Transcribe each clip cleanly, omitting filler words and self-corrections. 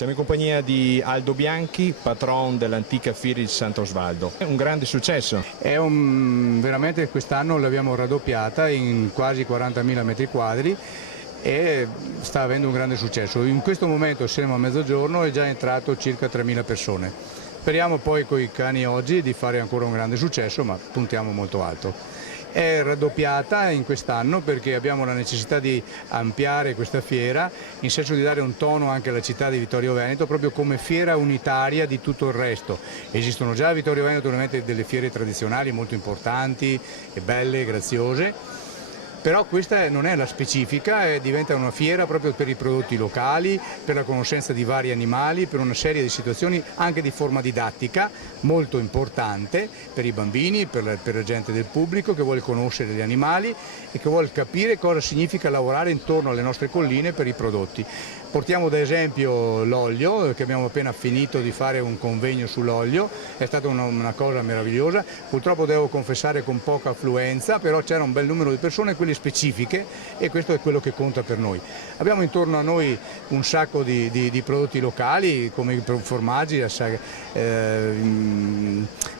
Siamo in compagnia di Aldo Bianchi, patron dell'antica fiera di Sant'Osvaldo. È un grande successo. Veramente quest'anno l'abbiamo raddoppiata in quasi 40.000 metri quadri e sta avendo un grande successo. In questo momento siamo a mezzogiorno e già è entrato circa 3.000 persone. Speriamo poi con i cani oggi di fare ancora un grande successo, ma puntiamo molto alto. È raddoppiata in quest'anno perché abbiamo la necessità di ampliare questa fiera in senso di dare un tono anche alla città di Vittorio Veneto, proprio come fiera unitaria di tutto il resto. Esistono già a Vittorio Veneto naturalmente delle fiere tradizionali molto importanti e belle, graziose, però questa non è la specifica, diventa una fiera proprio per i prodotti locali, per la conoscenza di vari animali, per una serie di situazioni anche di forma didattica molto importante per i bambini, per la gente del pubblico che vuole conoscere gli animali e che vuole capire cosa significa lavorare intorno alle nostre colline per i prodotti. Portiamo da esempio l'olio, che abbiamo appena finito di fare un convegno sull'olio, è stata una cosa meravigliosa, purtroppo devo confessare con poca affluenza, però c'era un bel numero di persone, quelle specifiche, e questo è quello che conta per noi. Abbiamo intorno a noi un sacco di prodotti locali come i formaggi,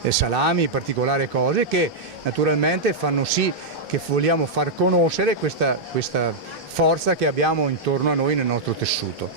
salami, particolari cose che naturalmente fanno sì che vogliamo far conoscere questa forza che abbiamo intorno a noi nel nostro tessuto.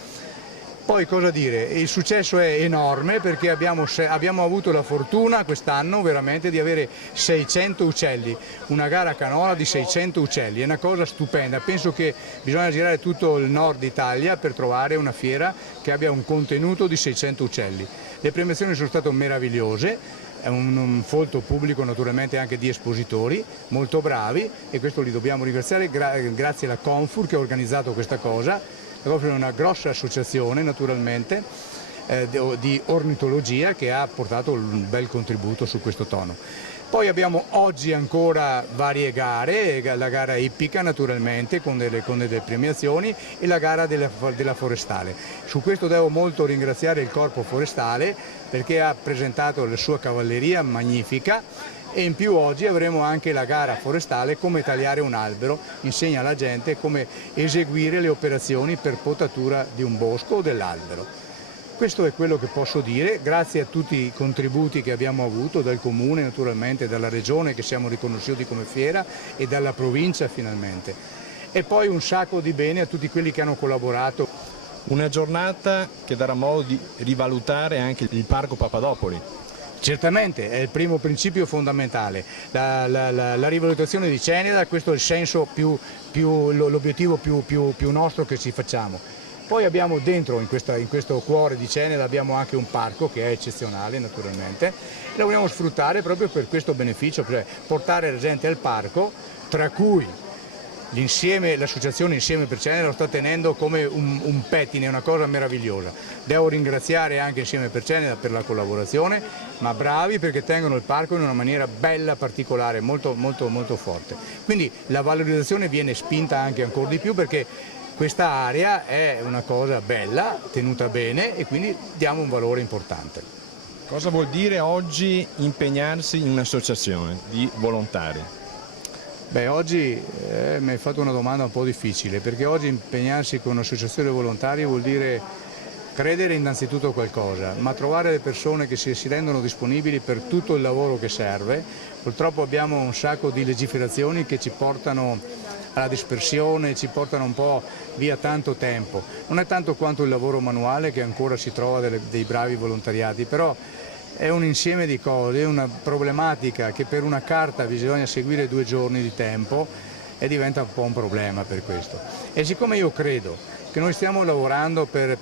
Poi cosa dire? Il successo è enorme perché abbiamo avuto la fortuna quest'anno veramente di avere 600 uccelli, una gara canola di 600 uccelli, è una cosa stupenda. Penso che bisogna girare tutto il nord Italia per trovare una fiera che abbia un contenuto di 600 uccelli. Le premiazioni sono state meravigliose. È un folto pubblico naturalmente anche di espositori molto bravi e questo li dobbiamo ringraziare grazie alla Confur che ha organizzato questa cosa. La Confur è una grossa associazione naturalmente di ornitologia che ha portato un bel contributo su questo tono. Poi abbiamo oggi ancora varie gare, la gara ippica naturalmente con delle premiazioni e la gara della forestale. Su questo devo molto ringraziare il Corpo Forestale perché ha presentato la sua cavalleria magnifica e in più oggi avremo anche la gara forestale come tagliare un albero, insegna alla gente come eseguire le operazioni per potatura di un bosco o dell'albero. Questo è quello che posso dire, grazie a tutti i contributi che abbiamo avuto dal Comune naturalmente, dalla Regione che siamo riconosciuti come fiera e dalla provincia finalmente. E poi un sacco di bene a tutti quelli che hanno collaborato. Una giornata che darà modo di rivalutare anche il Parco Papadopoli. Certamente, è il primo principio fondamentale, la rivalutazione di Ceneda, questo è il senso l'obiettivo più nostro che ci facciamo. Poi abbiamo dentro, in questo cuore di Ceneda, abbiamo anche un parco che è eccezionale naturalmente, e lo vogliamo sfruttare proprio per questo beneficio, cioè portare la gente al parco, tra cui l'associazione Insieme per Ceneda lo sta tenendo come un pettine, una cosa meravigliosa. Devo ringraziare anche Insieme per Ceneda per la collaborazione, ma bravi perché tengono il parco in una maniera bella, particolare, molto, molto, molto forte. Quindi la valorizzazione viene spinta anche ancora di più perché questa area è una cosa bella, tenuta bene e quindi diamo un valore importante. Cosa vuol dire oggi impegnarsi in un'associazione di volontari? Beh, oggi mi hai fatto una domanda un po' difficile, perché oggi impegnarsi con un'associazione volontari vuol dire credere innanzitutto a qualcosa, ma trovare le persone che si rendono disponibili per tutto il lavoro che serve. Purtroppo abbiamo un sacco di legiferazioni che ci portano alla dispersione, ci portano un po' via tanto tempo. Non è tanto quanto il lavoro manuale che ancora si trova dei bravi volontariati, però è un insieme di cose, è una problematica che per una carta bisogna seguire 2 giorni di tempo e diventa un po' un problema per questo. E siccome io credo che noi stiamo lavorando per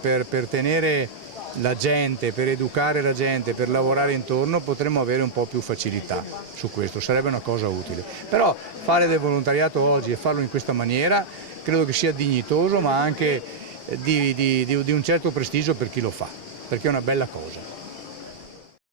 tenere la gente, per educare la gente, per lavorare intorno, potremmo avere un po' più facilità su questo, sarebbe una cosa utile. Però fare del volontariato oggi e farlo in questa maniera credo che sia dignitoso, ma anche di un certo prestigio per chi lo fa, perché è una bella cosa.